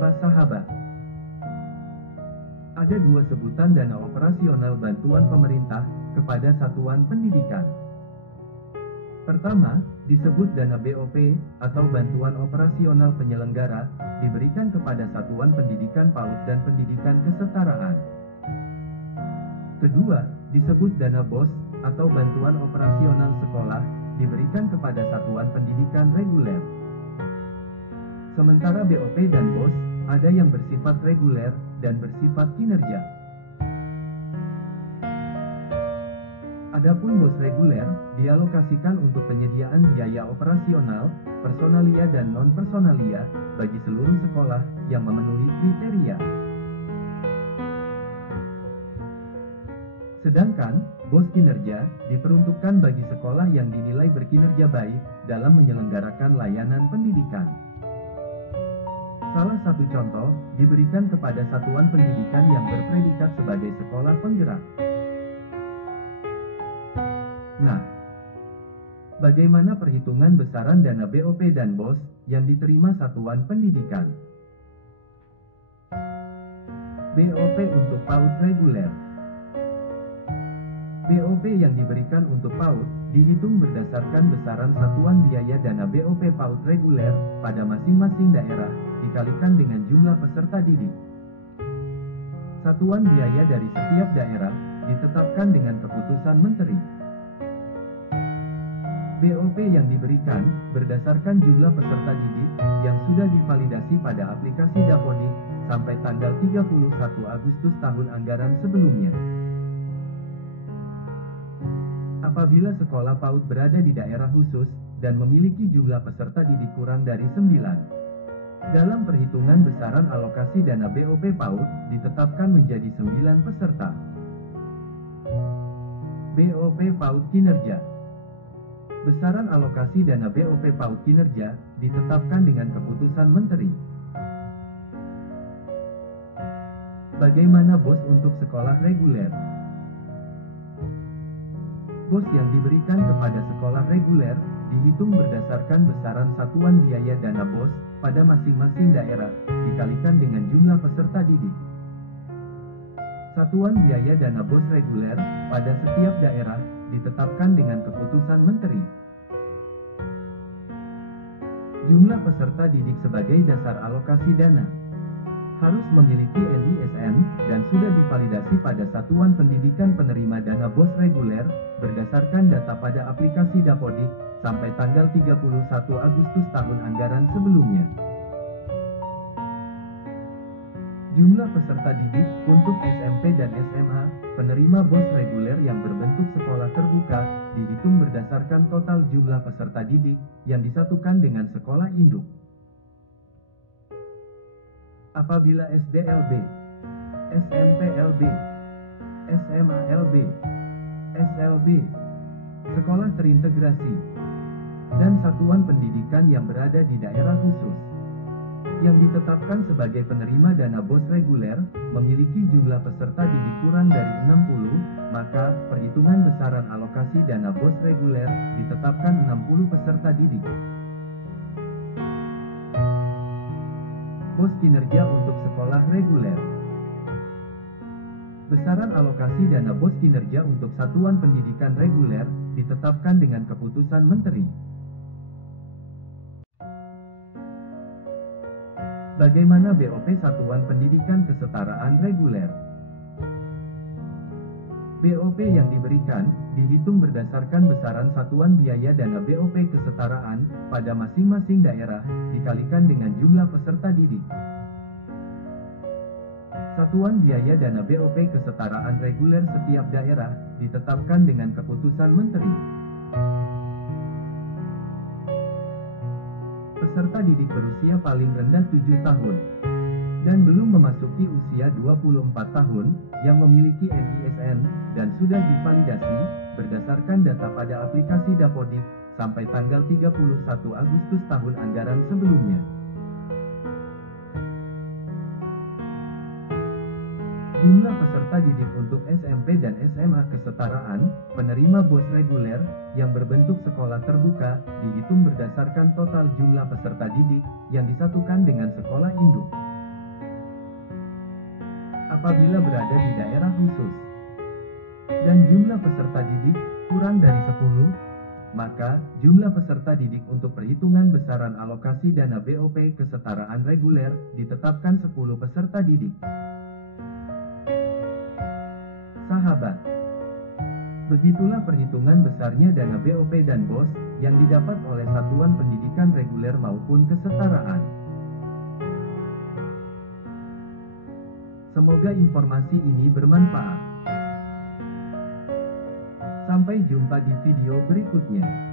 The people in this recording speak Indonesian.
Apa sahabat? Ada dua sebutan dana operasional bantuan pemerintah kepada satuan pendidikan. Pertama, disebut dana BOP atau bantuan operasional penyelenggara, diberikan kepada satuan pendidikan PAUD dan pendidikan kesetaraan. Kedua, disebut dana BOS atau bantuan operasional sekolah, diberikan kepada satuan pendidikan reguler. Sementara BOP dan BOS ada yang bersifat reguler dan bersifat kinerja. Adapun BOS reguler dialokasikan untuk penyediaan biaya operasional, personalia dan non-personalia bagi seluruh sekolah yang memenuhi kriteria. Sedangkan BOS kinerja diperuntukkan bagi sekolah yang dinilai berkinerja baik dalam menyelenggarakan layanan pendidikan. Salah satu contoh diberikan kepada satuan pendidikan yang berpredikat sebagai sekolah penggerak. Nah, bagaimana perhitungan besaran dana BOP dan BOS yang diterima satuan pendidikan? BOP untuk PAUD reguler. BOP yang diberikan untuk PAUD dihitung berdasarkan besaran satuan biaya dana BOP PAUD reguler pada masing-masing daerah dikalikan dengan jumlah peserta didik. Satuan biaya dari setiap daerah ditetapkan dengan keputusan menteri. BOP yang diberikan berdasarkan jumlah peserta didik yang sudah divalidasi pada aplikasi Dapodik sampai tanggal 31 Agustus tahun anggaran sebelumnya. Apabila sekolah PAUD berada di daerah khusus dan memiliki jumlah peserta didik kurang dari 9, dalam perhitungan besaran alokasi dana BOP PAUD ditetapkan menjadi 9 peserta. BOP PAUD kinerja. Besaran alokasi dana BOP PAUD kinerja ditetapkan dengan keputusan menteri. Bagaimana BOS untuk sekolah reguler? BOS yang diberikan kepada sekolah reguler dihitung berdasarkan besaran satuan biaya dana BOS pada masing-masing daerah dikalikan dengan jumlah peserta didik. Satuan biaya dana BOS reguler pada setiap daerah ditetapkan dengan keputusan menteri. Jumlah peserta didik sebagai dasar alokasi dana harus memiliki NISN dan sudah divalidasi pada satuan pendidikan penerima dana BOS reguler berdasarkan data pada aplikasi Dapodik sampai tanggal 31 Agustus tahun anggaran sebelumnya. Jumlah peserta didik untuk SMP dan SMA penerima BOS reguler yang berbentuk sekolah terbuka dihitung berdasarkan total jumlah peserta didik yang disatukan dengan sekolah induk. Apabila SDLB, SMPLB, SMALB, SLB, sekolah terintegrasi, dan satuan pendidikan yang berada di daerah khusus yang ditetapkan sebagai penerima dana BOS reguler memiliki jumlah peserta didik kurang dari 60, maka perhitungan besaran alokasi dana BOS reguler ditetapkan 60 peserta didik. BOS kinerja untuk sekolah reguler. Besaran alokasi dana BOS kinerja untuk satuan pendidikan reguler ditetapkan dengan keputusan menteri. Bagaimana BOP satuan pendidikan kesetaraan reguler? BOP yang diberikan dihitung berdasarkan besaran satuan biaya dana BOP kesetaraan pada masing-masing daerah dikalikan dengan jumlah peserta didik. Satuan biaya dana BOP kesetaraan reguler setiap daerah ditetapkan dengan keputusan menteri. Peserta didik berusia paling rendah 7 tahun dan belum memasuki usia 24 tahun yang memiliki NISN dan sudah divalidasi berdasarkan data pada aplikasi Dapodik sampai tanggal 31 Agustus tahun anggaran sebelumnya. Jumlah peserta didik untuk SMP dan SMA kesetaraan, penerima BOS reguler, yang berbentuk sekolah terbuka, dihitung berdasarkan total jumlah peserta didik, yang disatukan dengan sekolah induk. apabila berada di daerah khusus, dan jumlah peserta didik kurang dari 10, maka jumlah peserta didik untuk perhitungan besaran alokasi dana BOP kesetaraan reguler ditetapkan 10 peserta didik. Sahabat, begitulah perhitungan besarnya dana BOP dan BOS yang didapat oleh satuan pendidikan reguler maupun kesetaraan. Semoga informasi ini bermanfaat. Sampai jumpa di video berikutnya.